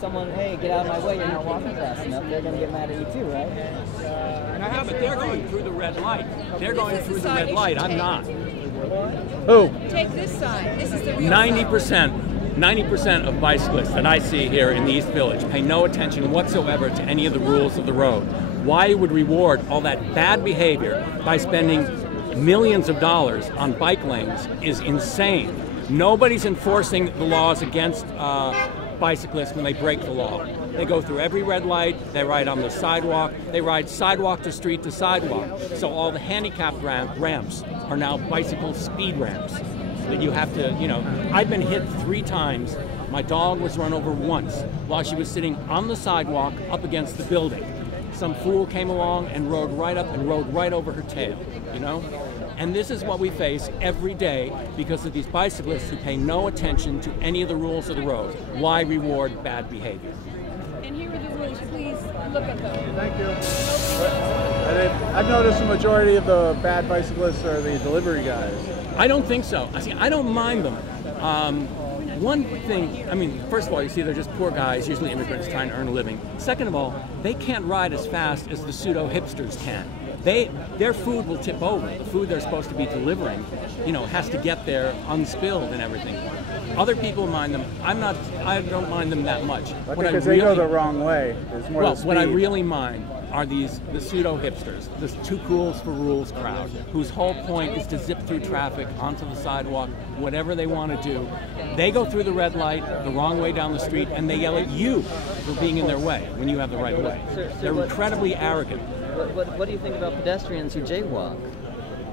someone, hey, get out of my way, you're not walking fast enough, they're going to get mad at you too, right? Yeah, but they're going through the red light. They're going through the red light. I'm not. Who? Take this side. This is the real 90% of bicyclists that I see here in the East Village pay no attention whatsoever to any of the rules of the road. Why you would reward all that bad behavior by spending millions of dollars on bike lanes is insane. Nobody's enforcing the laws against bicyclists when they break the law. They go through every red light, they ride on the sidewalk, they ride sidewalk to street to sidewalk. So all the handicapped ramps are now bicycle speed ramps that you have to, I've been hit 3 times. My dog was run over once while she was sitting on the sidewalk up against the building. Some fool came along and rode right up and rode right over her tail, And this is what we face every day because of these bicyclists who pay no attention to any of the rules of the road. Why reward bad behavior? And here are the rules. Please look at them. Thank you. I've noticed the majority of the bad bicyclists are the delivery guys. I don't think so. I don't mind them. One thing, first of all, you see they're just poor guys, usually immigrants trying to earn a living. Second of all, they can't ride as fast as the pseudo-hipsters can. Their food will tip over. The food they're supposed to be delivering, has to get there unspilled and everything. Other people mind them. I don't mind them that much. Because they go the wrong way. There's more what I really mind are the pseudo-hipsters, the too cools for rules crowd, whose whole point is to zip through traffic onto the sidewalk, whatever they want to do. They go through the red light, the wrong way down the street, and they yell at you for being in their way when you have the right of way. They're incredibly arrogant. What do you think about pedestrians who jaywalk?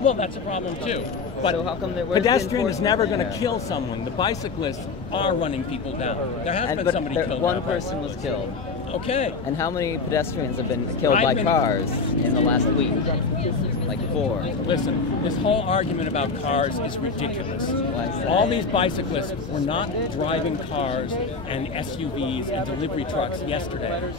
Well, that's a problem too. But so how come pedestrian is never going to kill someone. The bicyclists are running people down. There has been somebody killed. One person was killed. Okay. And how many pedestrians have been killed by cars in the last week? Like 4. Listen, this whole argument about cars is ridiculous. Why is that? All these bicyclists were not driving cars and SUVs and delivery trucks yesterday.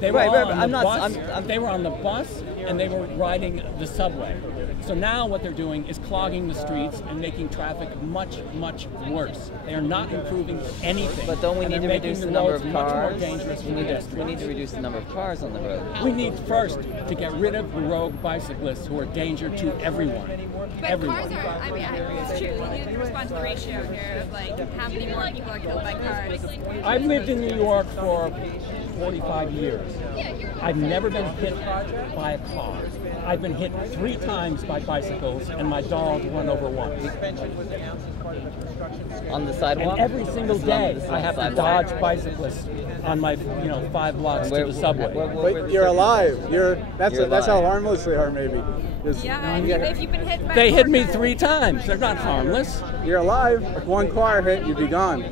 They were on the bus. They were on the bus and they were riding the subway. So now what they're doing is clogging the streets and making traffic much, much worse. They are not improving anything. But don't we need to reduce the number of cars? We need to reduce the number of cars on the road. We need first to get rid of the rogue bicyclists who are a danger to everyone. But cars are, it's true. You need to respond to the ratio here of how many more people are killed by cars. I've lived in New York for 45 years. I've never been hit by a car. I've been hit 3 times by bicycles and my dog run over once. On the sidewalk? And every single day I have to dodge bicyclists on my 5 blocks to the subway. But you're alive. That's how harmless they are, maybe. If you've been hit by they hit me 3 times. They're not harmless. You're alive. If one car hit, you'd be gone.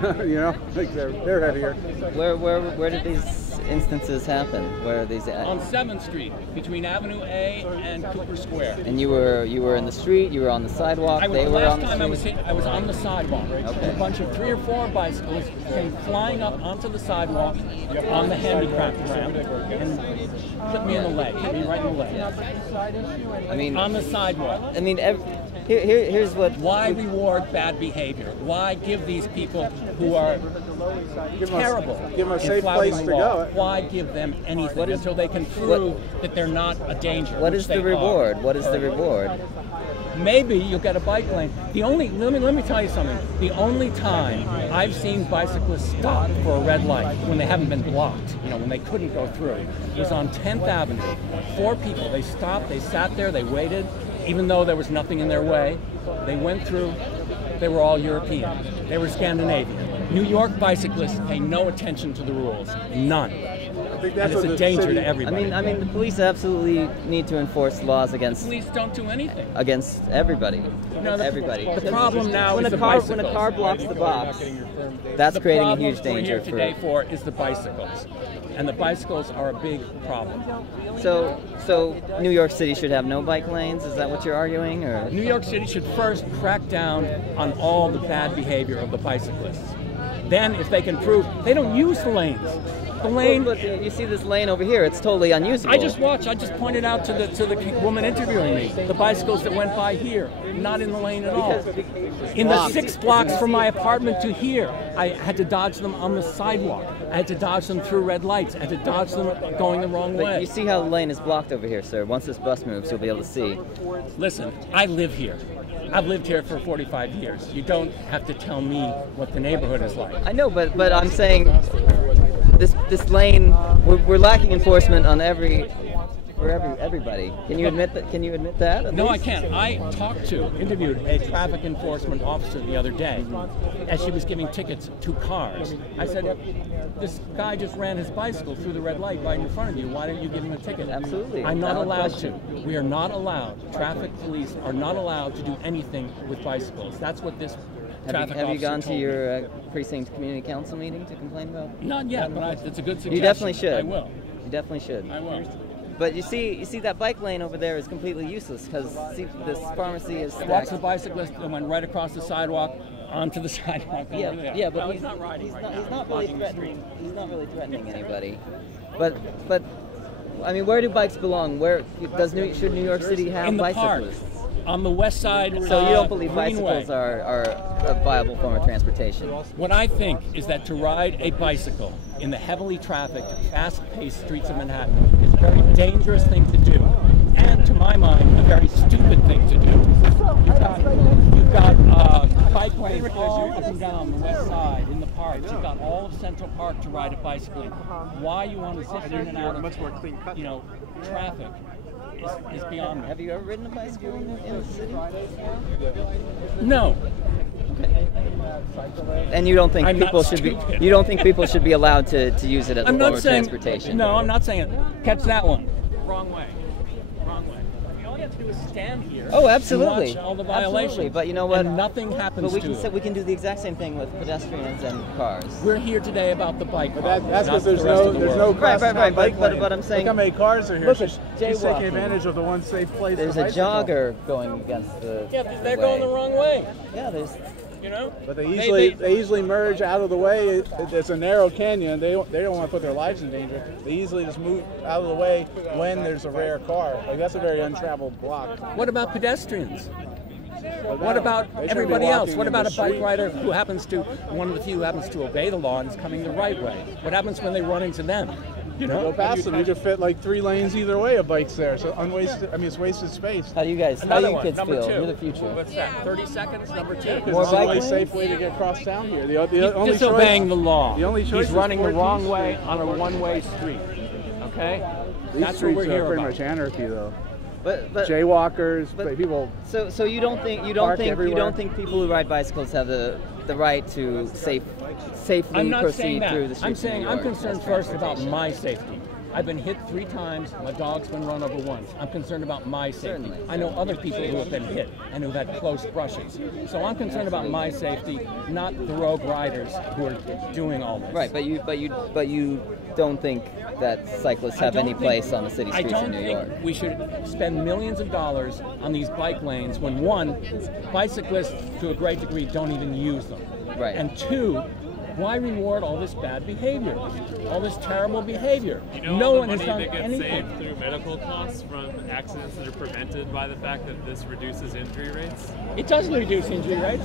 They're heavier. Where did these instances happen? Where are these at? On 7th Street, between Avenue A and Cooper Square. And you were in the street. You were on the sidewalk. Last time I was on the sidewalk. Okay. A bunch of 3 or 4 bicycles came flying up onto the sidewalk on the handicap ramp and hit me in the leg. Hit me right in the leg. On the sidewalk. Here's what. Why reward bad behavior? Why give these people who are terrible give them a safe place to go? Why give them anything until they can prove that they're not a danger? What is the reward? What is the reward? Maybe you'll get a bike lane. Let me tell you something. The only time I've seen bicyclists stop for a red light when they haven't been blocked, when they couldn't go through, was on 10th Avenue. 4 people. They stopped. They sat there. They waited. Even though there was nothing in their way, they went through. They were all European. They were Scandinavian. New York bicyclists pay no attention to the rules. None. And it's a danger to everybody. The police absolutely need to enforce laws against. The police don't do anything. Against everybody. Everybody. The problem now is the bicycles. When a car blocks the box, that's creating a huge danger. The problem we're here today for is the bicycles. And the bicycles are a big problem. So New York City should have no bike lanes? Is that what you're arguing? Or? New York City should first crack down on all the bad behavior of the bicyclists. Then, if they can prove they don't use the lanes, The lane. But you see this lane over here, it's totally unusable. I just watched. I just pointed out to the woman interviewing me the bicycles that went by here, not in the lane at all. In the 6 blocks from my apartment to here, I had to dodge them on the sidewalk. I had to dodge them through red lights. I had to dodge them going the wrong But way. you see how the lane is blocked over here, sir. Once this bus moves, you'll be able to see. Listen, I live here. I've lived here for 45 years. You don't have to tell me what the neighborhood is like. I know, but I'm saying this lane, we're lacking enforcement on everybody. Can you admit that? Can you admit that? No, I can't. I interviewed a traffic enforcement officer the other day as she was giving tickets to cars. I said, this guy just ran his bicycle through the red light right in front of you. Why didn't you give him a ticket? Absolutely. I'm not Valid allowed question. to. We are not allowed. Traffic police are not allowed to do anything with bicycles. That's what this traffic Have you officer gone to told me. your precinct community council meeting to complain about? Not yet, but it's a good suggestion. You definitely should. I will. You definitely should. I will. But you see that bike lane over there is completely useless because this pharmacy is Watch stacked. the bicyclist that went right across the sidewalk onto the sidewalk. over there. Yeah, but Well, he's not riding right now. He's not really Blocking the street. threatening. He's not really threatening anybody. But I mean, where do bikes belong? Where should New York City have In the park, bicyclists? on the west side. So you don't believe Greenway. bicycles are a viable form of transportation? What I think is that to ride a bicycle in the heavily trafficked, fast-paced streets of Manhattan is a very dangerous thing to do, and to my mind, a very stupid thing to do. You've got bike lanes all up and down the west side in the parks. You've got all of Central Park to ride a bicycle in. Why you want to zip in and out of traffic is beyond me. Have you ever ridden a bicycle in the city? No. And you don't think I'm not people should be? stupid. You don't think people should be allowed to use it as a I'm form not of saying. transportation? No, I'm not saying it. Catch that one. Wrong way. Wrong way. All you have to do is stand here. Oh, absolutely. And watch all the violations. Absolutely. But you know what? And nothing happens But to it. we can do the exact same thing with pedestrians and cars. We're here today about the bike. But that's not because there's the rest no of the there's world. no crossing Right, on bike but lane. I'm saying- Look how many cars are here. Look at She's jaywalking. taking advantage of the one safe place. There's for a bicycle. jogger going against the Yeah, they're way. going the wrong way. Yeah, there's. You know. But they easily merge out of the way. It's a narrow canyon. They don't want to put their lives in danger. They easily just move out of the way when there's a rare car. Like that's a very untraveled block. What about pedestrians? But What no, about they shouldn't be everybody else? walking What in the about a bike street. rider who happens to, one of the few who happens to obey the law and is coming the right way? What happens when they run into them? You know? Go past them. You could fit like 3 lanes either way of bikes there. So unwasted. I mean, it's wasted space. How do you kids Number feel? 2. You're the future. What's that? 30 seconds. Number 2. Because More it's the bike only lanes? safe way to get across town here. The He's only disobeying choice, the law. The only choice He's is running the 14th wrong way Street. on a one-way street. Okay? These That's what streets we're are here pretty about. much anarchy, though. But Jaywalkers, but- people. so you don't think everywhere. people who ride bicycles have the right to safely I'm not proceed saying that. through the streets I'm of saying New I'm York concerned as first about transportation? my safety. I've been hit 3 times. My dog's been run over once. I'm concerned about my safety. Certainly. I know other people who have been hit and who've had close brushes. So I'm concerned about my safety, not the rogue riders who are doing all this. Right, but you don't think that cyclists have any place on the city streets in New York? I don't think we should spend millions of dollars on these bike lanes when, 1, bicyclists to a great degree don't even use them. Right. And 2, why reward all this bad behavior, all this terrible behavior? You know, No all the one has money done that gets anything. saved through medical costs from accidents that are prevented by the fact that this reduces injury rates? It doesn't reduce injury rates.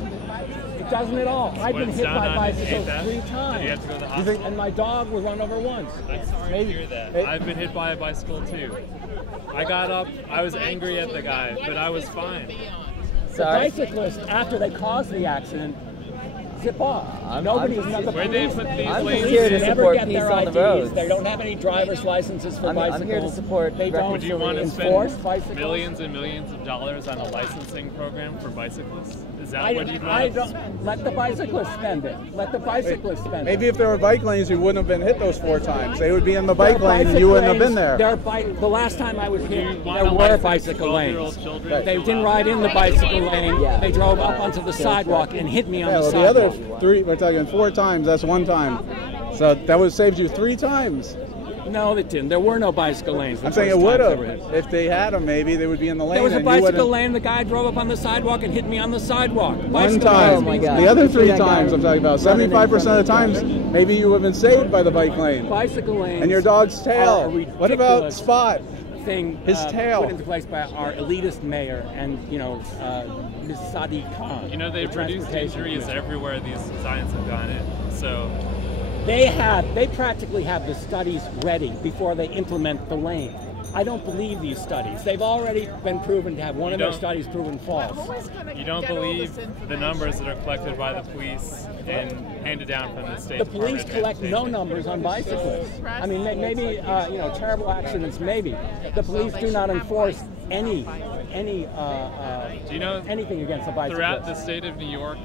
It doesn't at all. I've When been it's hit done by on bicycles AFF, 3 did you times. have to go to the hospital? And my dog was run over once. I'm sorry to hear that. I've been hit by a bicycle too. I got up, I was angry at the guy, but I was fine. The Sorry. bicyclists, after they caused the accident, zip off. Nobody's not the Where they police. put these I'm just lanes here to in, Never support get peace their on the IDs. roads. They don't have any driver's licenses for I'm bicycles. here to support They don't would you want to enforce spend bicycles. millions and millions of dollars on a licensing program for bicyclists? Is that I what you'd I want? don't let the bicyclists spend it. Let the bicyclists spend Maybe it. if there were bike lanes, you wouldn't have been hit those 4 times. They would be in the bike lane, and you wouldn't have been there. The last time I was here, want there to were license bicycle 12-year-old lanes. children They to didn't allow- ride in the bicycle lane. Yeah. They drove up onto the sidewalk and hit me on Yeah, the well, the other sidewalk. 3, we're talking 4 times. That's 1 time. So that would have saved you 3 times. No, they didn't. There were no bicycle lanes. I'm saying it would have. If they had them, maybe they would be in the lane. There was a and you bicycle wouldn't- lane. The guy drove up on the sidewalk and hit me on the sidewalk. One Bicycle time. lanes Oh my means God. The other 3 That guy times I'm talking about, running in 75% of the front times, of the maybe you have been saved by the bike lane. bicycle lanes. And your dog's are a tail. What about ridiculous Spot? thing His tail. put into place by our elitist mayor and Ms. Sadiq Khan. You know, they've the reduced transportation injuries minister. everywhere these signs have gone in. So They practically have the studies ready before they implement the lane. I don't believe these studies. They've already been proven to have one of their studies proven false. you don't believe the numbers that are collected by the police and handed down from the state. The police Department of collect no Transportation. numbers on bicyclists. I mean, maybe terrible accidents, maybe. The police do not enforce any Do you know anything against the bicyclist. throughout the state of New York,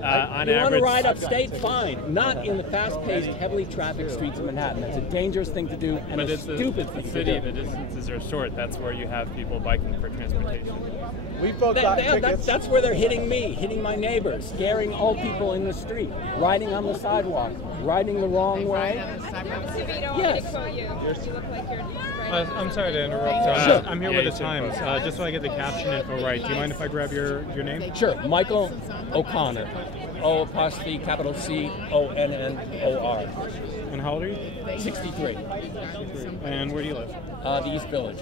on You want average, to ride upstate? Fine. Not in the fast-paced, heavily trafficked streets of Manhattan. That's a dangerous thing to do and but a it's stupid the thing to city, do. the distances are short. That's where you have people biking for transportation. We've both got tickets. That's where they're hitting me, hitting my neighbors, scaring old people in the street, riding on the sidewalk, riding the wrong way. Yes. You look like you're I'm sorry to interrupt. Sure. I'm here Yeah, with you the should Times. post Just so I get the caption info right, do you mind if I grab your name? Sure. Michael O'Connor. O''ConnOR. And how old are you? 63. And where do you live? The East Village,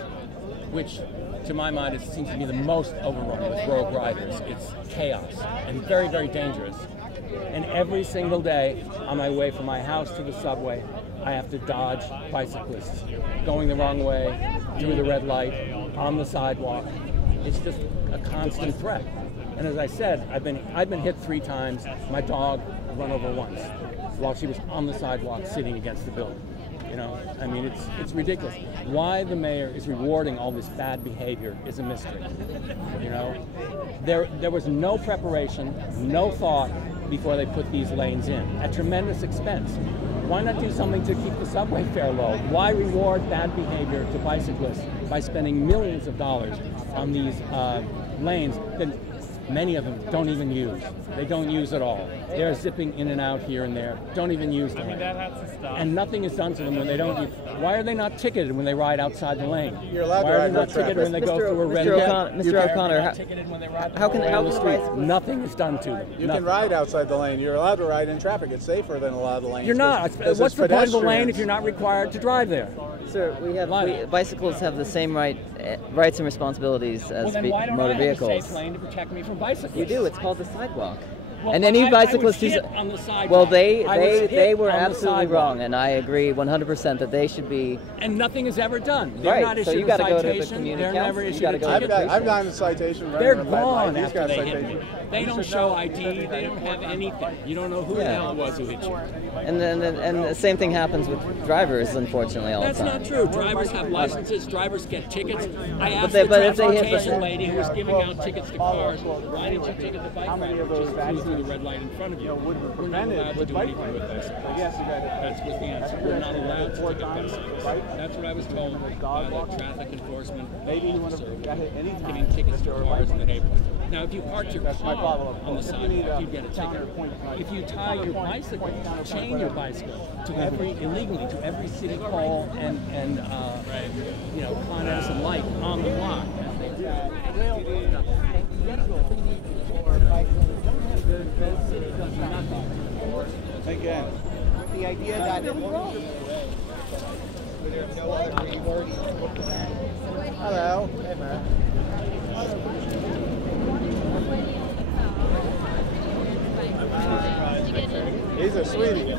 which, to my mind, it seems to be the most overrun with rogue riders. It's chaos and very, very dangerous. And every single day, on my way from my house to the subway, I have to dodge bicyclists going the wrong way, through the red light, on the sidewalk. It's just a constant threat. And as I said, I've been hit 3 times. My dog run over once while she was on the sidewalk sitting against the building. I mean, it's ridiculous. Why the mayor is rewarding all this bad behavior is a mystery. There was no preparation, no thought before they put these lanes in, at tremendous expense. Why not do something to keep the subway fare low? Why reward bad behavior to bicyclists by spending millions of dollars on these lanes that many of them don't even use? They don't use at all. They're zipping in and out here and there, don't even use the lane. That has to stop. And nothing is done to them when they don't use. Why are they not ticketed when they ride outside the lane? You're allowed to Why are ride they not no ticketed when they go through a red light? Mr. O'Connor, how can on the street? bicyclists- Nothing is done to them. You Nothing. can ride outside the lane. You're allowed to ride in traffic. It's safer than a lot of the lanes. You're not. 'cause What's it's the point of the lane pedestrians. if you're not required to drive there? Sir, bicyclists have the same rights and responsibilities Well, as then why don't motor I have a vehicles. safe lane to protect me from bicyclists? You do. It's called the sidewalk. Well, and any bicyclist I was who's hit on the sidewalk. well, I was they hit were on the absolutely sidewalk. wrong, and I agree 100% that they should be. And nothing is ever done. They're Right, not so issued you a gotta go to the citation. community They're council. never You issued gotta a go to ticket. the I've gotten a citation. running They're a red light. gone He's after got a they hit citation. me. They don't show ID. They don't have anything. You don't know who the Yeah. hell it was who hit you. And the same thing happens with drivers, unfortunately, all That's the time. not true. Drivers have licenses. Drivers get tickets. I asked they- the but if they hit the- transportation lady who was giving out tickets to cars, why didn't you ticket the bike rider who just flew through the red light in front of you? We're not allowed to do anything with bicycles. That's what the answer. We're not allowed to ticket bicycles. That's what I was told by the traffic enforcement officer giving tickets to cars in the neighborhood. Now, if you park your car on the sidewalk, you get a ticket. If you tie your bicycle, chain your bicycle to illegally to every city hall and Con Edison light on the block, as they do. The city does nothing. Again. The idea that Hello. Hey, man. He's a sweetie.